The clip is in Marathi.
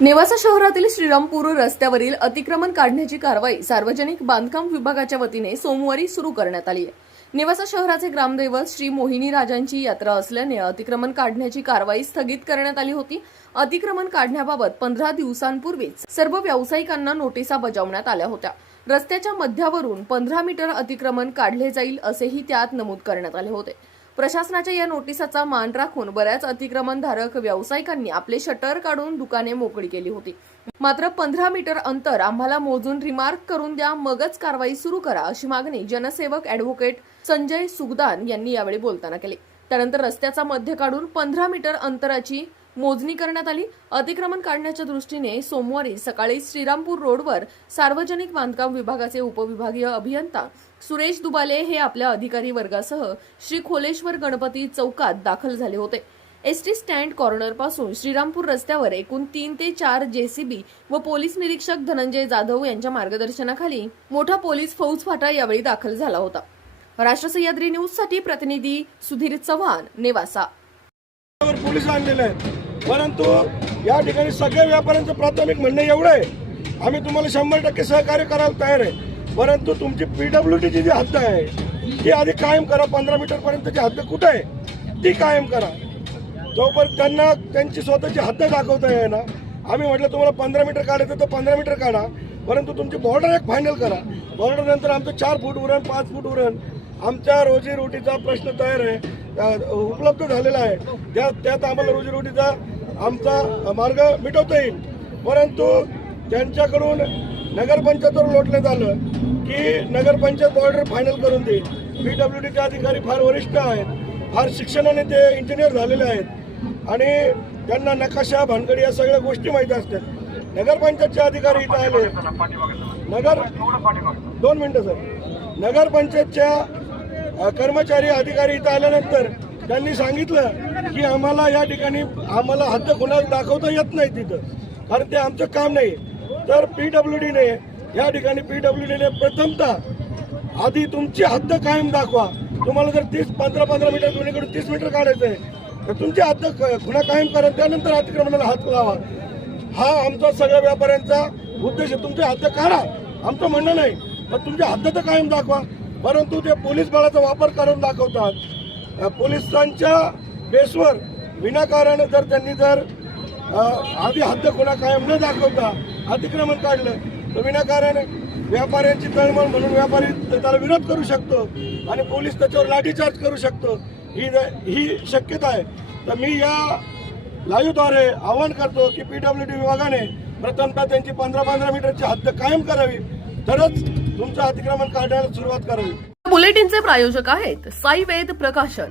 नेवासा शहरातील श्रीरामपूर रस्त्यावरील अतिक्रमण काढण्याची कारवाई सार्वजनिक बांधकाम विभागाच्या वतीने सोमवारी सुरू करण्यात आली आहे. नेवासा शहराचे ग्रामदैवत श्री मोहिनी राजांची यात्रा असल्याने अतिक्रमण काढण्याची कारवाई स्थगित करण्यात आली होती. अतिक्रमण काढण्याबाबत पंधरा दिवसांपूर्वीच सर्व व्यावसायिकांना नोटिसा बजावण्यात आल्या होत्या. रस्त्याच्या मध्यावरून पंधरा मीटर अतिक्रमण काढले जाईल असेही त्यात नमूद करण्यात आले होते. प्रशासनाच्या या नोटिसाचा मान राखून बऱ्याच अतिक्रमणधारक व्यावसायिकांनी आपले शटर काढून दुकाने मोकळी केली होती. मात्र पंधरा मीटर अंतर आम्हाला मोजून रिमार्क करून द्या मगच कारवाई सुरू करा अशी मागणी जनसेवक अॅडव्होकेट संजय सुगदान यांनी यावेळी बोलताना केली. त्यानंतर रस्त्याचा मध्य काढून पंधरा मीटर अंतराची मोजणी करण्यात आली. अतिक्रमण काढण्याच्या दृष्टीने सोमवारी सकाळी श्रीरामपूर रोडवर सार्वजनिक बांधकाम विभागाचे उपविभागीय अभियंता सुरेश दुबाले हे आपल्या अधिकारी वर्गासह श्री खोलेश्वर गणपती चौकात दाखल झाले होते. एसटी स्टँड कॉर्नरपासून श्रीरामपूर रस्त्यावर एकूण तीन ते चार जेसीबी व पोलीस निरीक्षक धनंजय जाधव यांच्या मार्गदर्शनाखाली मोठा पोलीस फौजफाटा यावेळी दाखल झाला होता. राष्ट्र सह्याद्री न्यूजसाठी प्रतिनिधी सुधीर चव्हाण नेवासा. पोलीस आणलेले आहेत. परंतु या ठिकाणी सगळ्या व्यापाऱ्यांचं प्राथमिक म्हणणं एवढं आहे आम्ही तुम्हाला शंभर टक्के सहकार्य करायला तयार आहे. परंतु तुमची पी डब्ल्यू डीची जी हद्द आहे ती आधी कायम करा पंधरा मीटरपर्यंतची हद्द कुठं आहे ती कायम करा. जोपर्यंत त्यांना त्यांची स्वतःची हद्द दाखवता येईना आम्ही म्हटलं तुम्हाला पंधरा मीटर काढायचं तर पंधरा मीटर काढा परंतु तुमची बॉर्डर एक फायनल करा. बॉर्डर नंतर आमचं चार फूट उरण पाच फूट उरण आमच्या रोजीरोटीचा प्रश्न तयार आहे उपलब्ध झालेला आहे. त्या त्यात आम्हाला रोजीरोटीचा आमचा मार्ग मिटवता येईल. परंतु त्यांच्याकडून नगरपंचायतवर लोटण्यात आलं की नगरपंचायत बॉर्डर फायनल करून देईल. पी डब्ल्यू डीचे अधिकारी फार वरिष्ठ आहेत फार शिक्षणाने ते इंजिनियर झालेले आहेत. आणि त्यांना नकाशा भानगडी या सगळ्या गोष्टी माहीत असतात. नगरपंचायतचे अधिकारी इथं आले. नगर दोन मिनटं सर. नगरपंचायतच्या कर्मचारी अधिकारी इथं आल्यानंतर त्यांनी सांगितलं की आम्हाला या ठिकाणी आम्हाला हद्द खुला दाखवता येत नाही तिथं. कारण ते आमचं काम नाही. तर पी डब्ल्यू डीने या ठिकाणी पी डब्ल्यू डीने प्रथमतः आधी तुमची हद्द कायम दाखवा. तुम्हाला जर तीस पंधरा पंधरा मीटर दोन्हीकडून तीस मीटर काढायचं आहे तर तुमची हद्द क- खुणा कायम करा. त्यानंतर अतिक्रमणाला हात लावा. हा आमचा सगळ्या व्यापाऱ्यांचा उद्देश आहे. हद्द काढा. आमचं म्हणणं नाही. पण तुमची हद्द तर कायम दाखवा. परंतु ते पोलीस बळाचा वापर करून दाखवतात. पोलिसांच्या बेसवर विनाकारण जर त्यांनी जर आधी हद्द कोणा कायम न दाखवता अतिक्रमण काढलं तर विनाकारण व्यापाऱ्यांची तळमळ म्हणून व्यापारी त्याला विरोध करू शकतो आणि पोलीस त्याच्यावर लाठीचार्ज करू शकतो. ही ही शक्यता आहे. तर मी या लाईव्हद्वारे आवाहन करतो की पी डब्ल्यू डी विभागाने प्रथमतः त्यांची पंधरा पंधरा मीटरची हद्द कायम करावी. तरच तुमचं अतिक्रमण काढण्याला सुरुवात करावी. बुलेटिनचे प्रायोजक आहेत साई वेद प्रकाशन.